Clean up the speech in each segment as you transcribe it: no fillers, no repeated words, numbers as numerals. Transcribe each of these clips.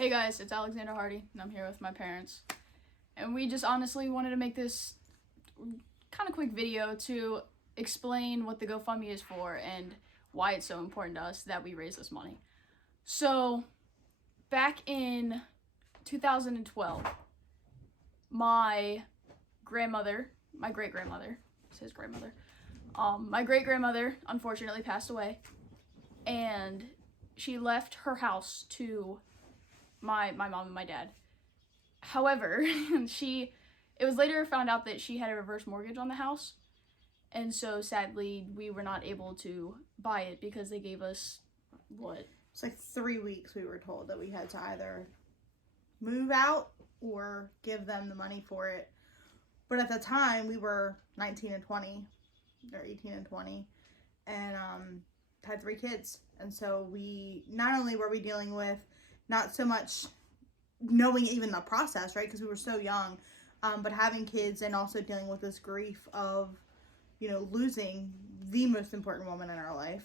Hey guys, it's Alexander Hardy, and I'm here with my parents. And we just honestly wanted to make this kind of quick video to explain what the GoFundMe is for and why it's so important to us that we raise this money. So, back in 2012, my grandmother, my great-grandmother, it's his grandmother, my great-grandmother unfortunately passed away, and she left her house to my mom and my dad. However, it was later found out that she had a reverse mortgage on the house, and so sadly we were not able to buy it because they gave us what? It's like 3 weeks we were told that we had to either move out or give them the money for it. But at the time we were 19 and 20, or 18 and 20, and had 3 kids. And so we, not only were we dealing with not so much knowing even the process, right, because we were so young, but having kids and also dealing with this grief of, losing the most important woman in our life.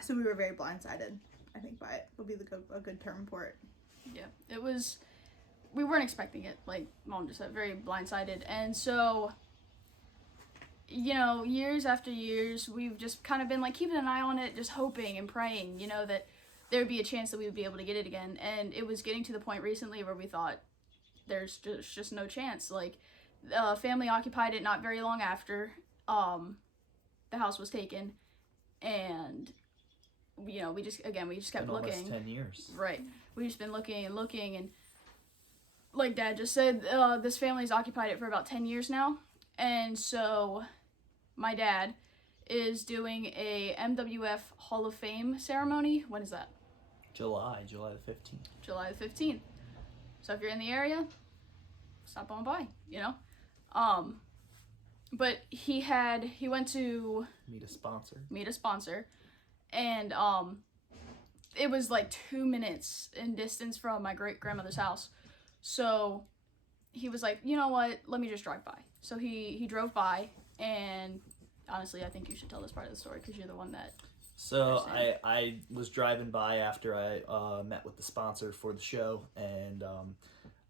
So we were very blindsided, I think, by it would be a good term for it. Yeah, it was, we weren't expecting it, like Mom just said, very blindsided. And so, years after years, we've just kind of been like keeping an eye on it, just hoping and praying, that there would be a chance that we would be able to get it again. And it was getting to the point recently where we thought there's just no chance. Like, family occupied it not very long after the house was taken, and we just kept looking. Almost 10 years. Right. We've just been looking, and like Dad just said, this family's occupied it for about 10 years now. And so my dad is doing a MWF Hall of Fame ceremony. When is that? July the 15th. July the 15th. So if you're in the area, stop on by, But he went to Meet a sponsor. And it was like 2 minutes in distance from my great-grandmother's house. So he was like, you know what, let me just drive by. So he drove by, and honestly, I think you should tell this part of the story because you're the one that... So I was driving by after I met with the sponsor for the show, and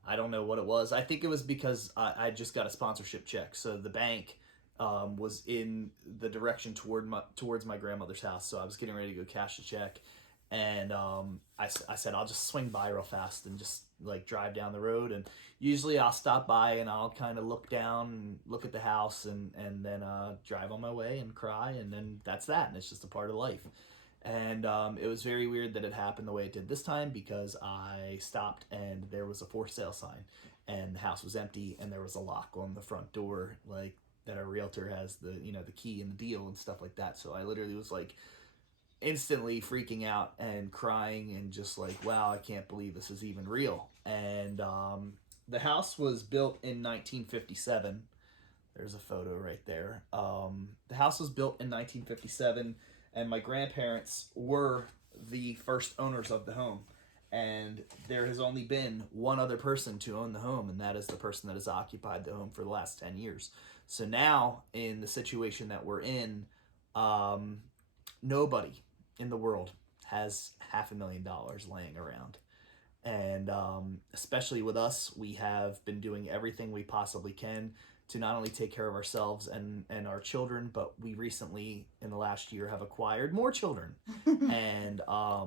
I don't know what it was. I think it was because I just got a sponsorship check. So the bank was in the direction towards my grandmother's house. So I was getting ready to go cash the check, and I said I'll just swing by real fast and just like drive down the road. And usually I'll stop by and I'll kind of look down and look at the house and then drive on my way and cry, and then that's that, and it's just a part of life. And it was very weird that it happened the way it did this time, because I stopped and there was a for sale sign, and the house was empty, and there was a lock on the front door, like that our realtor has the the key and the deal and stuff like that. So I literally was like instantly freaking out and crying and just like, wow, I can't believe this is even real. And the house was built in 1957. There's a photo right there. The house was built in 1957, and my grandparents were the first owners of the home. And there has only been one other person to own the home, and that is the person that has occupied the home for the last 10 years. So now, in the situation that we're in, nobody in the world has $500,000 laying around. And especially with us, we have been doing everything we possibly can to not only take care of ourselves and our children, but we recently, in the last year, have acquired more children. And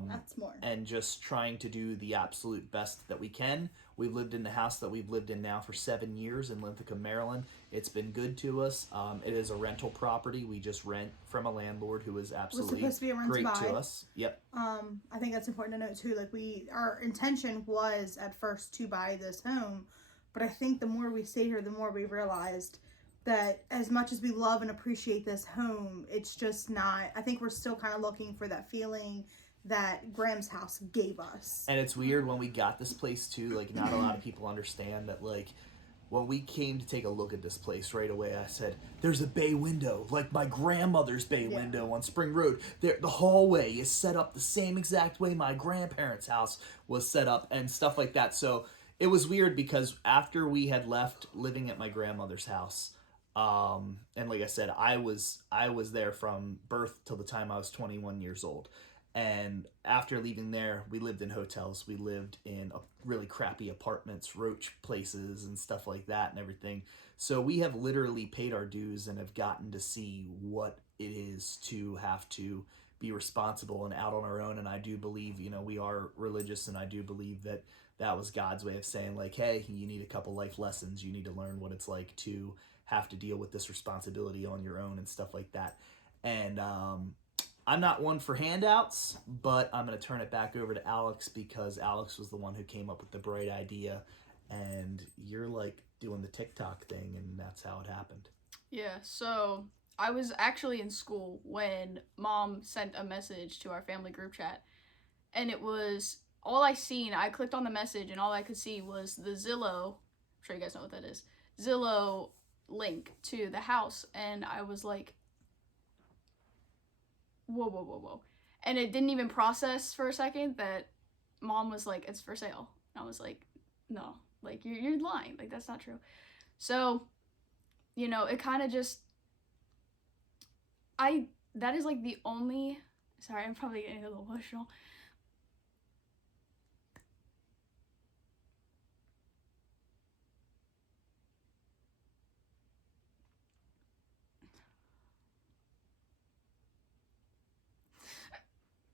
That's more. And just trying to do the absolute best that we can. We've lived in the house that we've lived in now for 7 years in Linthicum, Maryland. It's been good to us. It is a rental property. We just rent from a landlord who is absolutely supposed to be a rent great to buy. to us. Yep. I think that's important to note too. Like our intention was at first to buy this home, but I think the more we stayed here, the more we realized that as much as we love and appreciate this home, it's just not, I think we're still kind of looking for that feeling that Graham's house gave us. And it's weird when we got this place too, like not a lot of people understand that, like when we came to take a look at this place right away, I said, there's a bay window, like my grandmother's bay window on Spring Road. The hallway is set up the same exact way my grandparents' house was set up and stuff like that. So it was weird because after we had left living at my grandmother's house, and like I said, I was there from birth till the time I was 21 years old. And after leaving there, we lived in hotels. We lived in really crappy apartments, roach places, and stuff like that, and everything. So we have literally paid our dues and have gotten to see what it is to have to be responsible and out on our own. And I do believe, we are religious, and I do believe that that was God's way of saying, like, hey, you need a couple life lessons. You need to learn what it's like to have to deal with this responsibility on your own and stuff like that. And I'm not one for handouts, but I'm going to turn it back over to Alex, because Alex was the one who came up with the bright idea, and you're like doing the TikTok thing, and that's how it happened. Yeah, so I was actually in school when Mom sent a message to our family group chat, and it was all I clicked on the message, and all I could see was the Zillow, I'm sure you guys know what that is, Zillow link to the house, and I was like, whoa. And it didn't even process for a second that Mom was like, it's for sale. And I was like, no, like, you're lying. Like, that's not true. So, it kind of just, that is like the only, sorry, I'm probably getting a little emotional.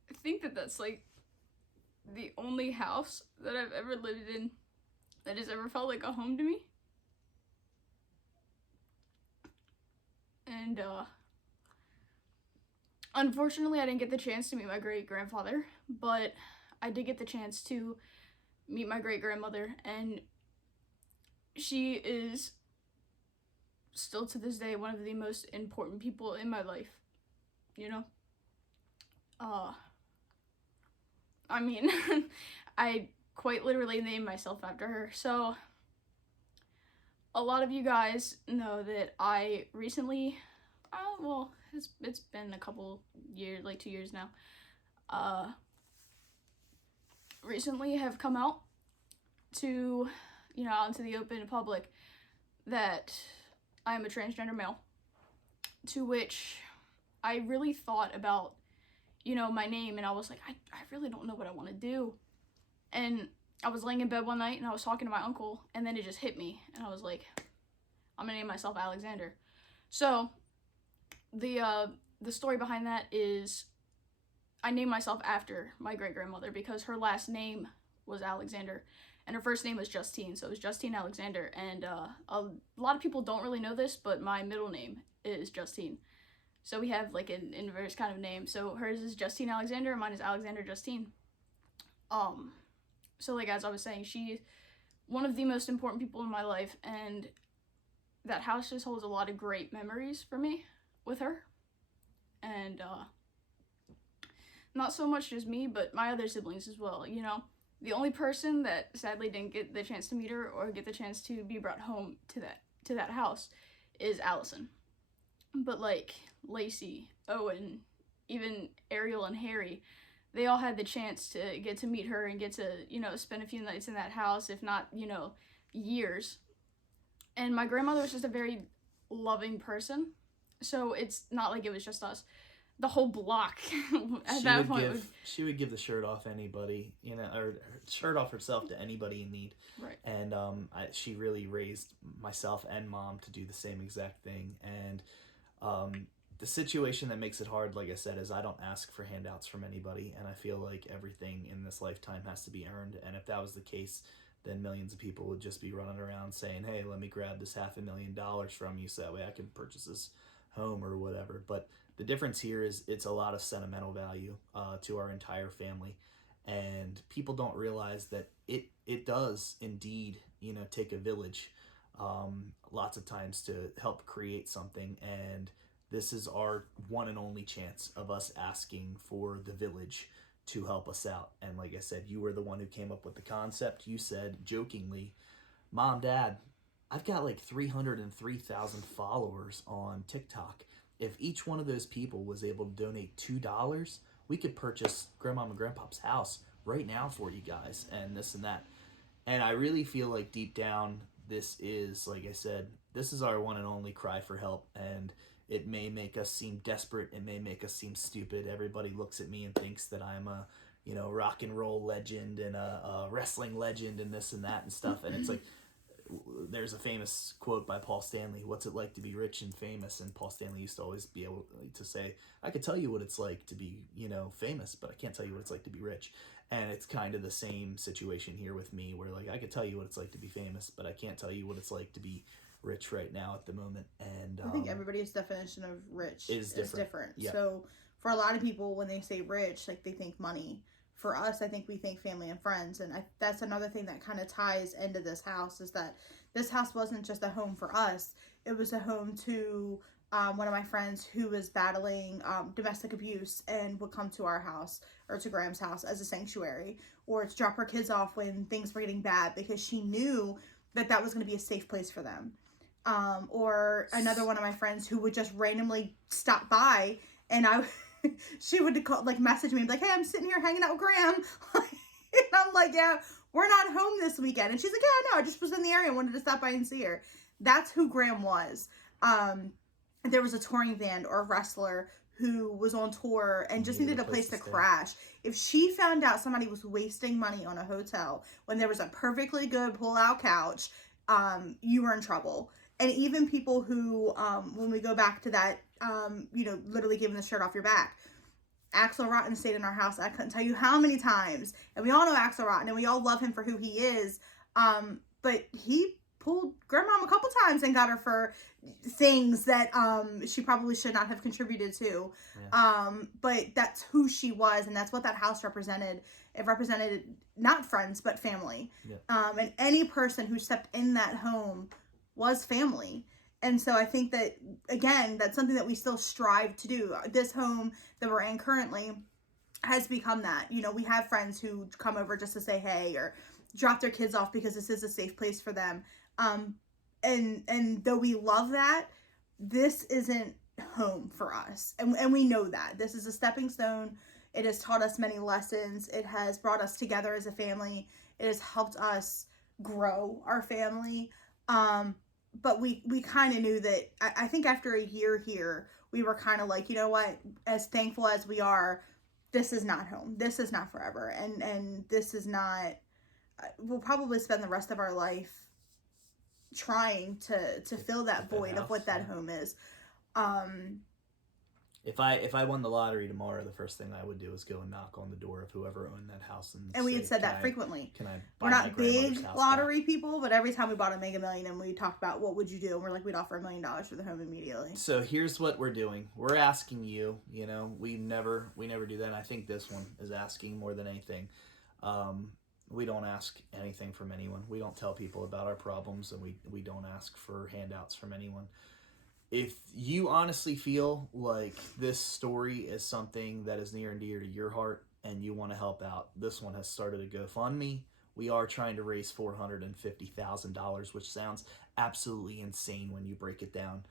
I think that's like the only house that I've ever lived in that has ever felt like a home to me. And unfortunately, I didn't get the chance to meet my great-grandfather, but I did get the chance to meet my great-grandmother, and she is still to this day one of the most important people in my life, I mean, I quite literally named myself after her. So a lot of you guys know that I recently, it's been a couple years, like 2 years now, recently have come out to, out into the open public that I am a transgender male, to which I really thought about, my name, and I was like, I really don't know what I want to do. And I was laying in bed one night, and I was talking to my uncle, and then it just hit me, and I was like, I'm gonna name myself Alexander. So the story behind that is I named myself after my great-grandmother because her last name was Alexander, and her first name was Justine, so it was Justine Alexander. And a lot of people don't really know this, but my middle name is Justine. So we have like an inverse kind of name. So hers is Justine Alexander, and mine is Alexander Justine. So like, as I was saying, she's one of the most important people in my life, and that house just holds a lot of great memories for me with her. And not so much just me, but my other siblings as well. The only person that sadly didn't get the chance to meet her or get the chance to be brought home to that house is Allison. But like Lacey, Owen, even Ariel and Harry, they all had the chance to get to meet her and get to, spend a few nights in that house, if not, years. And my grandmother was just a very loving person, so it's not like it was just us. The whole block at that point she would give the shirt off anybody, or shirt off herself to anybody in need. Right. And she really raised myself and Mom to do the same exact thing. And the situation that makes it hard, like I said, is I don't ask for handouts from anybody, and I feel like everything in this lifetime has to be earned. And if that was the case, then millions of people would just be running around saying, hey, let me grab this $500,000 from you so that way I can purchase this home or whatever. But the difference here is it's a lot of sentimental value to our entire family, and people don't realize that it does indeed take a village lots of times to help create something. And this is our one and only chance of us asking for the village to help us out. And like I said, you were the one who came up with the concept. You said jokingly, Mom, Dad, I've got like 303,000 followers on TikTok. If each one of those people was able to donate $2, we could purchase Grandma and Grandpa's house right now for you guys, and this and that. And I really feel like deep down, this is, like I said, this is our one and only cry for help. And It may make us seem desperate. It may make us seem stupid. Everybody looks at me and thinks that I'm a, rock and roll legend and a wrestling legend and this and that and stuff. And it's like, there's a famous quote by Paul Stanley, "What's it like to be rich and famous?" And Paul Stanley used to always be able to say, "I could tell you what it's like to be, famous, but I can't tell you what it's like to be rich." And it's kind of the same situation here with me, where like I could tell you what it's like to be famous, but I can't tell you what it's like to be rich right now at the moment. And I think everybody's definition of rich is different. Yeah. So for a lot of people, when they say rich, like they think money. For us, I think we think family and friends. And that's another thing that kind of ties into this house, is that this house wasn't just a home for us. It was a home to one of my friends who was battling domestic abuse and would come to our house, or to Graham's house, as a sanctuary, or to drop her kids off when things were getting bad, because she knew that that was going to be a safe place for them. Or another one of my friends who would just randomly stop by, and she would message me and be like, "Hey, I'm sitting here hanging out with Graham." And I'm like, "Yeah, we're not home this weekend." And she's like, "Yeah, no, I just was in the area and wanted to stop by and see her." That's who Graham was. There was a touring band or a wrestler who was on tour and just needed a place to crash. If she found out somebody was wasting money on a hotel when there was a perfectly good pull-out couch, you were in trouble. And even people who, when we go back to that, literally giving the shirt off your back. Axel Rotten stayed in our house. I couldn't tell you how many times. And we all know Axel Rotten, and we all love him for who he is. But he pulled Grandma a couple times and got her for things that she probably should not have contributed to. Yeah. But that's who she was, and that's what that house represented. It represented not friends, but family. Yeah. And any person who stepped in that home was family. And so I think that, again, that's something that we still strive to do. This home that we're in currently has become that. We have friends who come over just to say hey, or drop their kids off because this is a safe place for them. And though we love that, this isn't home for us. And we know that. This is a stepping stone. It has taught us many lessons. It has brought us together as a family. It has helped us grow our family. But we kind of knew that, I think after a year here, we were kind of like, you know what, as thankful as we are, this is not home. This is not forever. And this is not, we'll probably spend the rest of our life trying to fill that void of what that home is. If I won the lottery tomorrow, the first thing I would do is go and knock on the door of whoever owned that house and we had said that frequently. Can I We're not big lottery people, but every time we bought a Mega Million and we talked about what would you do, and we're like, we'd offer $1 million for the home immediately. So here's what we're doing. We're asking you. We never do that. And I think this one is asking more than anything. We don't ask anything from anyone. We don't tell people about our problems, and we don't ask for handouts from anyone. If you honestly feel like this story is something that is near and dear to your heart and you want to help out, this one has started a GoFundMe. We are trying to raise $450,000, which sounds absolutely insane when you break it down.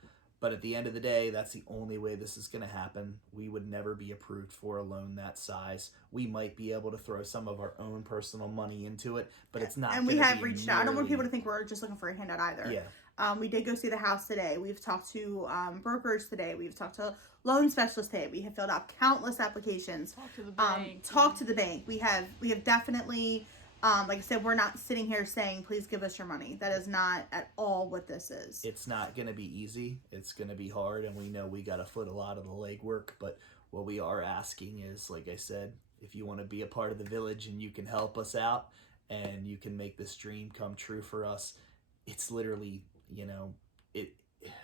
But at the end of the day, that's the only way this is going to happen. We would never be approved for a loan that size. We might be able to throw some of our own personal money into it, but it's not. And we have reached out. I don't want people to think we're just looking for a handout either. Yeah. We did go see the house today. We've talked to brokers today. We've talked to loan specialists today. We have filled out countless applications. Talk to the bank. Talk to the bank. We have definitely, like I said, we're not sitting here saying, please give us your money. That is not at all what this is. It's not going to be easy. It's going to be hard, and we know we got to foot a lot of the legwork, but what we are asking is, like I said, if you want to be a part of the village and you can help us out and you can make this dream come true for us, it's literally,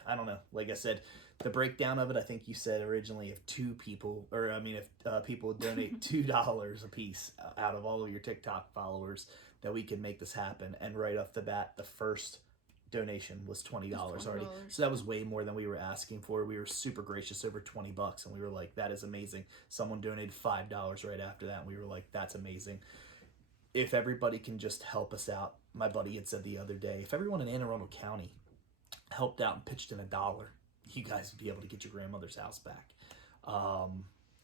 I don't know. Like I said, the breakdown of it, I think you said originally if people donate $2 a piece out of all of your TikTok followers, that we can make this happen. And right off the bat, the first donation was $20 already. So that was way more than we were asking for. We were super gracious, over $20, and we were like, that is amazing. Someone donated $5 right after that, and we were like, that's amazing. If everybody can just help us out, my buddy had said the other day, if everyone in Anne Arundel County helped out and pitched in $1, you guys would be able to get your grandmother's house back.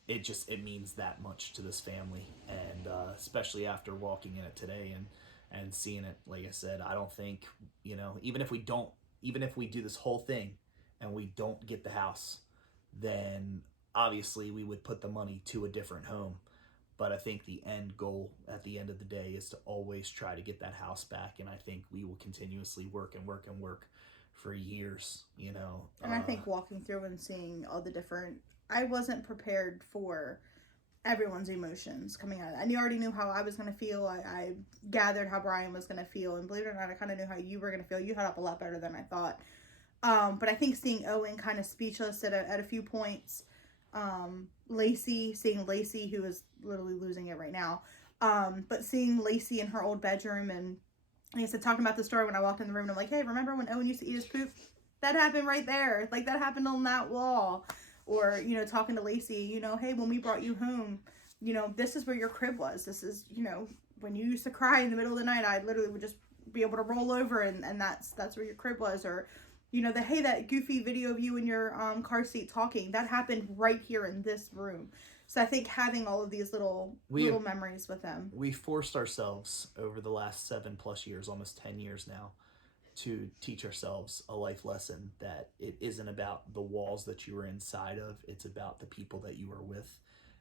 It means that much to this family, and especially after walking in it today and seeing it. Like I said, I don't think, even if we do this whole thing and we don't get the house, then obviously we would put the money to a different home. But I think the end goal at the end of the day is to always try to get that house back. And I think we will continuously work for years, you know. And I think walking through and seeing all the different, I wasn't prepared for everyone's emotions coming out. I already knew how I was going to feel. I gathered how Brian was going to feel. And believe it or not, I kind of knew how you were going to feel. You held up a lot better than I thought. But I think seeing Owen kind of speechless at a few points, seeing Lacey, who is literally losing it right now, but seeing Lacey in her old bedroom, and like I said, talking about the story when I walked in the room, and I'm like, hey, remember when Owen used to eat his poop? That happened right there. Like, that happened on that wall. Or, you know, talking to Lacey, you know, hey, when we brought you home, you know, this is where your crib was. This is, you know, when you used to cry in the middle of the night, I literally would just be able to roll over, and that's where your crib was. Or, you know, hey, that goofy video of you in your Mm-hmm. car seat talking, that happened right here in this room. So I think having all of these little memories with them. We forced ourselves over the last 7+ years, almost 10 years now, to teach ourselves a life lesson that it isn't about the walls that you were inside of, it's about the people that you are with.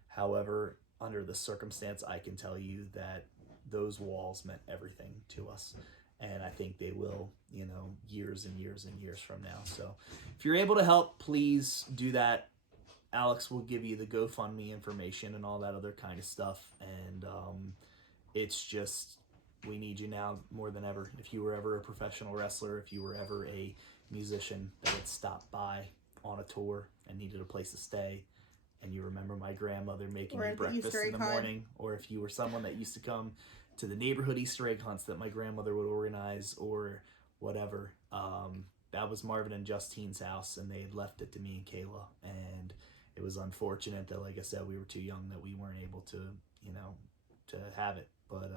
However, under the circumstance, I can tell you that those walls meant everything to us. And I think they will, you know, years and years and years from now. So if you're able to help, please do that. Alex will give you the GoFundMe information and all that other kind of stuff. And it's just, we need you now more than ever. If you were ever a professional wrestler, if you were ever a musician that had stopped by on a tour and needed a place to stay, and you remember my grandmother making me breakfast in the morning, or if you were someone that used to come to the neighborhood Easter egg hunts that my grandmother would organize or whatever, that was Marvin and Justine's house, and they had left it to me and Kayla. And it was unfortunate that, like I said, we were too young, that we weren't able to, you know, to have it. But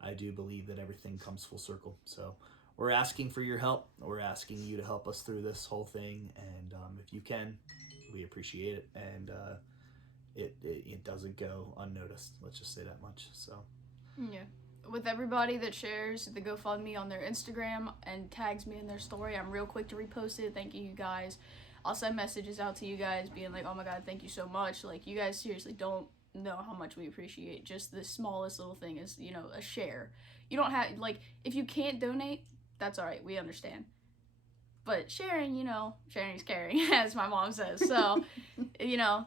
I do believe that everything comes full circle. So we're asking for your help. We're asking you to help us through this whole thing. And if you can, we appreciate it. And it doesn't go unnoticed. Let's just say that much. So yeah. With everybody that shares the GoFundMe on their Instagram and tags me in their story, I'm real quick to repost it. Thank you guys. I'll send messages out to you guys being like, oh my God, thank you so much. Like, you guys seriously don't know how much we appreciate just the smallest little thing is, you know, a share. You don't have, like, if you can't donate, that's all right. We understand. But sharing, you know, sharing is caring, as my mom says. So, you know,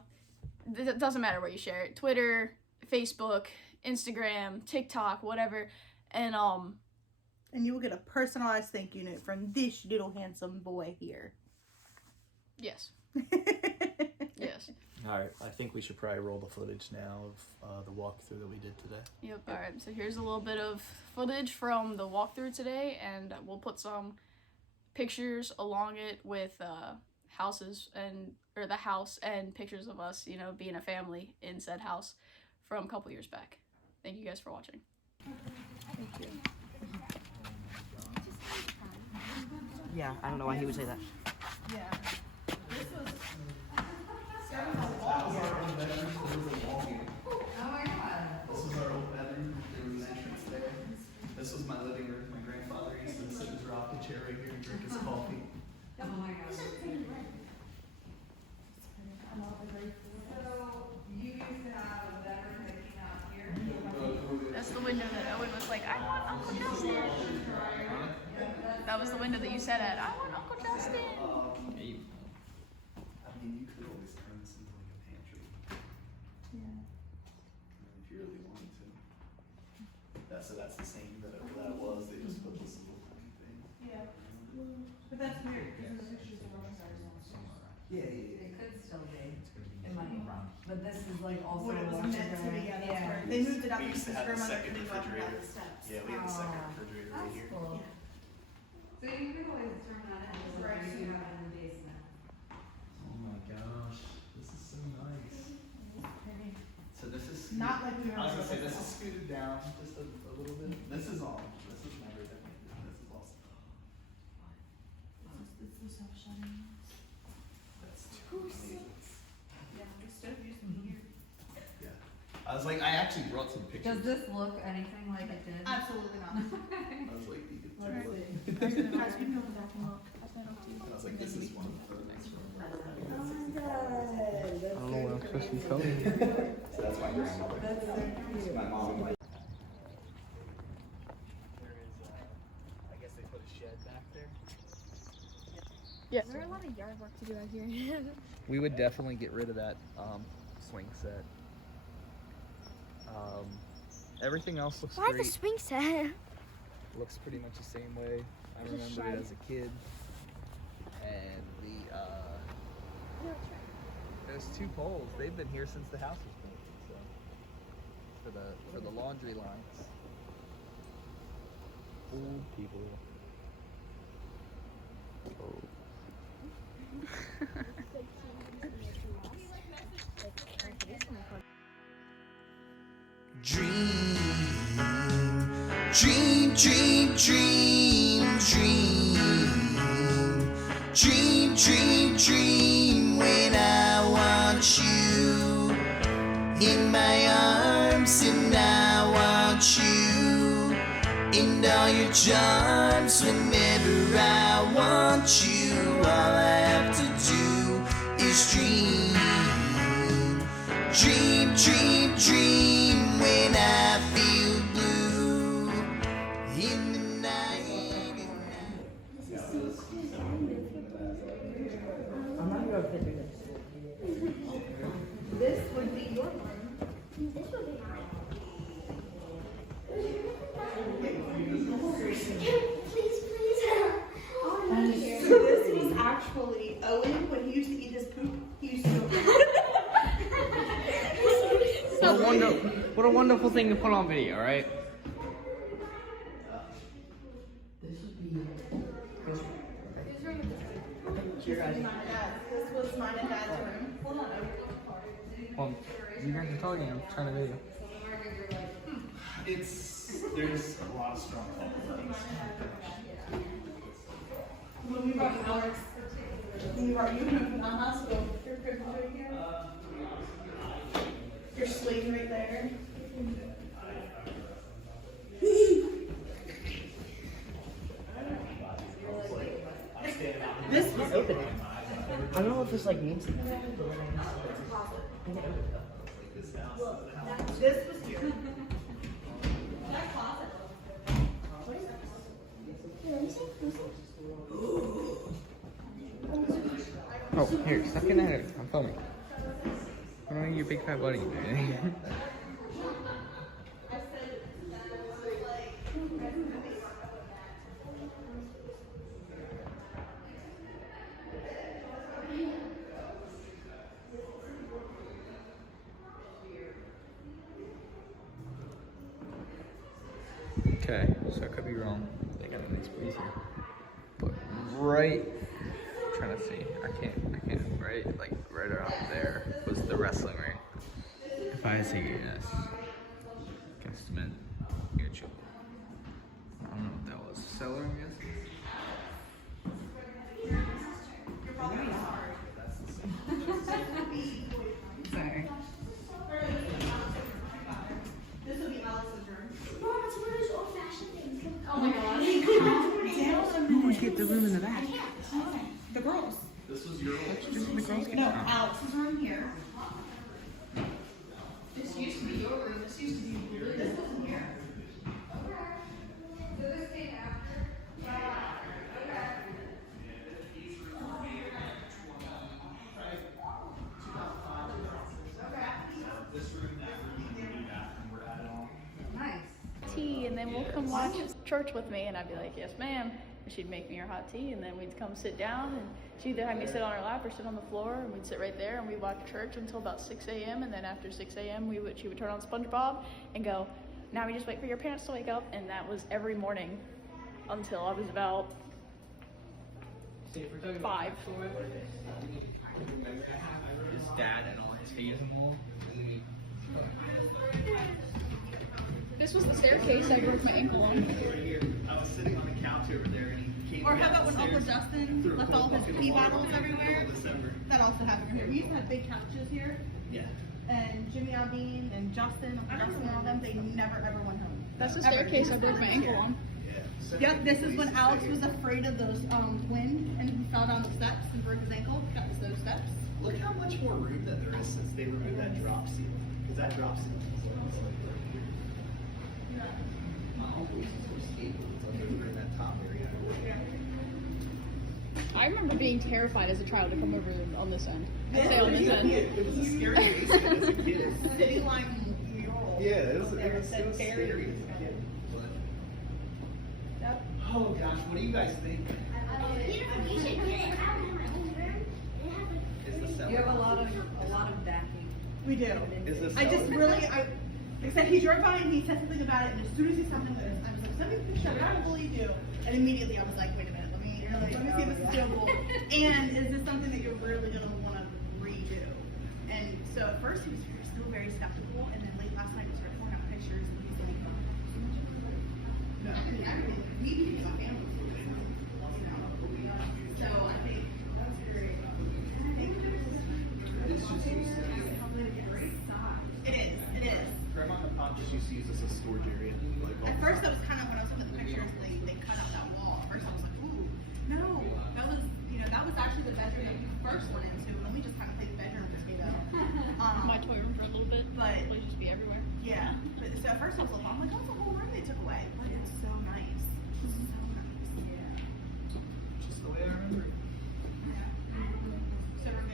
it doesn't matter where you share it. Twitter, Facebook, Instagram, TikTok, whatever. And you will get a personalized thank you note from this little handsome boy here. Yes. Yes. all right, I think we should probably roll the footage now of the walkthrough that we did today. Yep. All right. So here's a little bit of footage from the walkthrough today, and we'll put some pictures along it with houses or the house and pictures of us, you know, being a family in said house from a couple years back. Thank you guys for watching. Thank you. Yeah, I don't know why he would say that. Yeah. This was our old bedroom. There was an entrance there. This was my living room. My grandfather used to sit in his rocking chair right here and drink his coffee. Oh my gosh. So you used to have a bedroom that came out here? That's the window that Owen was like, I want Uncle Justin. That was the window that you said at, I want Uncle Justin. I mean, you could always turn this into like a pantry. Yeah. I mean, if you really wanted to. That's the same that it was. They just put this little tiny thing. Yeah. But that's weird, because the pictures of Rosa are on Yeah. It could still be, it might be wrong, but this is like also. When it was a meant to be, yeah, that's Yeah. where they moved it up We because used to have the grandmother second couldn't go up and down refrigerator. the steps. Yeah, we had the second Aw. refrigerator right That's here. cool. Yeah. So you could always turn that into Right. what you have in the basement. Oh my gosh, this is so nice. So this is Not like we were. I was gonna say this is scooted down just a little bit. This is all. This is never been. This is awesome. It's the self-shutting. That's too amazing. Yeah, the stove used to be here. Yeah. I was like, I actually brought some pictures. Does this look anything like it did? Absolutely not. I was like, you could Let's take a look. see. Guys, we can go back and look. I was like, this is one of the photos. I don't know what I'm supposed to be filming. So that's my grandmother. That's so cute. My mom. There is, I guess they put a shed back there. Yeah. Is there a lot of yard work to do out here? We would definitely get rid of that swing set. Everything else looks Why great. the swing set? Looks pretty much the same way I It's a remember shed. it as a kid. And there's 2 poles. They've been here since the house was built. So for the laundry lines. Old people. Oh. Dream, dream, dream, dream, dream, dream, dream when I want you in my arms and I want you in all your charms whenever I want you. All I have to do is dream, dream, dream, dream when I feel blue in the night. This would be your one. So this was actually Owen when he used to eat his poop. He used to go. What a wonderful thing to put on video, right? This was mine and Dad's room. Hold on, Owen. Well, you guys are talking, I'm trying to video. There's a lot of strong things. When we brought Alex, when we brought you home from the hospital, your crib was right here. Your sleeve right there. This is opening. I don't know if this like means something. This was here. Oh, here, stop getting at it. I'm filming. I don't know your big fat buddy, man. Okay, so I could be wrong. They got a nice breeze here. But right, I'm trying to see. I can't, right? Like, right around there was the wrestling ring. If I had to guess, guesstimate, get you. I don't know what that was. Cellar, I'm guessing? Sorry. This would be Alex's room. Mom, it's one of those old-fashioned things. Oh my god. Who would get the room in the back? The girls. This was your No, Alex's room here. This used to be your room. This used to be blue. This wasn't here. Tea, and then we'll come watch church with me, and I'd be like, yes ma'am, and she'd make me her hot tea, and then we'd come sit down, and she'd either have me sit on her lap or sit on the floor, and we'd sit right there, and we'd watch church until about 6 a.m., and then after 6 a.m. she would turn on SpongeBob and go, now we just wait for your parents to wake up, and that was every morning until I was about 5. His dad and all his figures in the mold. This was the staircase I broke my ankle on. I was sitting on the couch over there and he came Or how about when Uncle Justin left all his pee bottles everywhere? December. That also happened here. We used to have big couches here, Yeah. and Jimmy Aldean and Justin, Uncle Justin and all them, they never ever went home. That's the Ever. staircase I broke my ankle on. Yep, this is when Alex was afraid of those wind and he fell down the steps and broke his ankle. Got to those steps. Look how much more room that there is since they removed that drop ceiling. Because that drop ceiling was like my uncle used to throw skateboards under in that top area. I remember being terrified as a child to come over on this end. Yeah, Stay on this end. It was a scary basement as a kid. City line mural. Yeah, it was There, scary as a kid. But, Yep. oh gosh, what do you guys think? Is the cellar? You have a lot of backing. We do. Is the I just cellar- really, like I said, he drove by and he said something about it, and as soon as he said something, I was like, send me a picture, I don't believe you. And immediately I was like, wait a minute, let me see if this is doable. And is this something that you're really gonna wanna redo? And so at first he was still very skeptical, and then late last night we started pouring out pictures, and he's like, no, I mean, everything, we became a family. So I think that's great. And I think It's just used to- it is. Grandma and Pop just used to use this as a storage area. Like, all At the first, time. that was kind of when I was looking at the pictures, they cut out that wall. At first, I was like, ooh, no, that was, that was actually the bedroom that we first went into, and we just kind of played bedroom mosquito. My toy room for a little bit. But- It'll just be everywhere. Yeah, but so at first I was like, I'm like, that's a whole room they took away, but it's so nice. It's so nice. Just the way I remember it. So we're